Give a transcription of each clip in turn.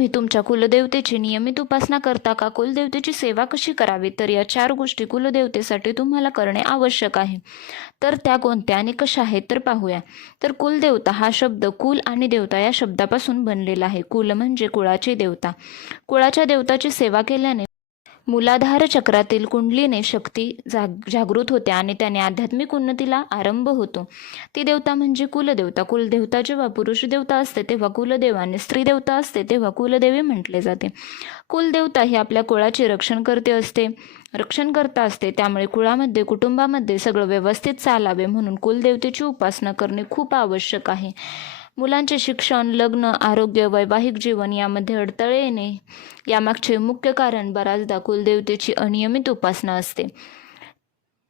तुम्ही तुमच्या कुलदेवतेची नियमित उपासना करता का? कुलदेवतेची सेवा कशी करावी? तर या चार गोष्टी कुलदेवतेसाठी तुम्हाला करणे आवश्यक आहे. तर त्या कोणत्या आणि कशा आहेत तर पाहूया. तर कुलदेवता हा शब्द कुल आणि देवता या शब्दापासून बनलेला आहे. कुल म्हणजे कुळाची देवता. कुळाच्या देवताची सेवा केल्याने मूलाधार चक्रातील कुंडलीने शक्ती जाग जागृत होते आणि त्याने आध्यात्मिक उन्नतीला आरंभ होतो. ती देवता म्हणजे कुलदेवता. कुलदेवता जेव्हा पुरुष देवता असते तेव्हा कुलदेव आणि स्त्री देवता असते तेव्हा कुलदेवी म्हटले जाते. कुलदेवता ही आपल्या कुळाचे रक्षण करते असते. रक्षण करता असते. त्यामुळे कुळामध्ये कुटुंबामध्ये सगळं व्यवस्थित चालावे म्हणून कुलदेवतेची उपासना करणे खूप आवश्यक आहे. मुलांचे शिक्षण लग्न आरोग्य वैवाहिक जीवन यामध्ये अडथळे येणे यामागचे मुख्य कारण बऱ्याचदा कुलदेवतेची अनियमित उपासना असते.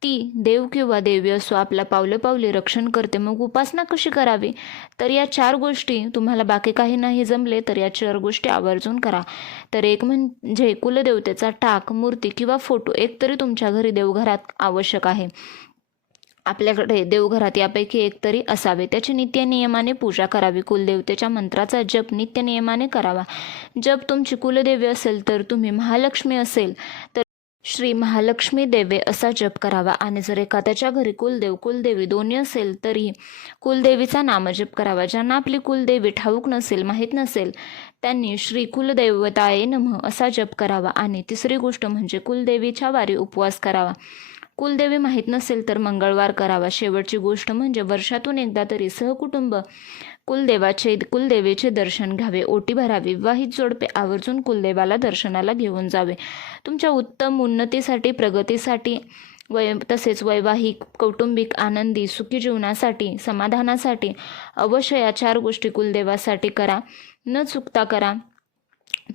ती देव किंवा देवी असो आपल्या पावले पावले रक्षण करते. मग उपासना कशी करावी? तर या चार गोष्टी तुम्हाला बाकी काही नाही जमले तर या चार गोष्टी आवर्जून करा. तर एक म्हणजे कुलदेवतेचा टाक मूर्ती किंवा फोटो एक तरी तुमच्या घरी देवघरात आवश्यक आहे. आपल्याकडे देवघरात यापैकी एक तरी असावे. त्याची नित्य नियमाने पूजा करावी. कुलदेवतेच्या मंत्राचा जप नित्य नियमाने करावा. जप तुमची कुलदेवी असेल तर तुम्ही महालक्ष्मी असेल तर श्री महालक्ष्मी देवे असा जप करावा. आणि जर एखाद्याच्या घरी कुलदेव कुलदेवी दोन्ही असेल तरी कुलदेवीचा नामजप करावा. ज्यांना आपली कुलदेवी ठाऊक नसेल माहीत नसेल त्यांनी श्री कुलदेवताये नमः असा जप करावा. आणि तिसरी गोष्ट म्हणजे कुलदेवीच्या वारी उपवास करावा. कुलदेवी माहीत नसेल तर मंगळवार करावा. शेवटची गोष्ट म्हणजे वर्षातून एकदा तरी सहकुटुंब कुलदेवाचे कुलदेवीचे दर्शन घ्यावे. ओटी भरावी. विवाहित जोडपे आवर्जून कुलदेवाला दर्शनाला घेऊन जावे. तुमच्या उत्तम उन्नतीसाठी प्रगतीसाठी वै तसेच वैवाहिक कौटुंबिक आनंदी सुखी जीवनासाठी समाधानासाठी अवश्य या चार गोष्टी कुलदेवासाठी करा. न चुकता करा.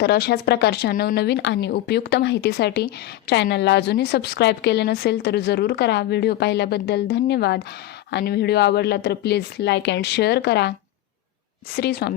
तर अशाच प्रकारच्या नवनवीन आणि उपयुक्त माहितीसाठी चॅनलला अजूनही सबस्क्राईब केले नसेल तर जरूर करा. व्हिडिओ पाहिल्याबद्दल धन्यवाद. आणि व्हिडिओ आवडला तर प्लीज लाईक अँड शेअर करा. श्री स्वामी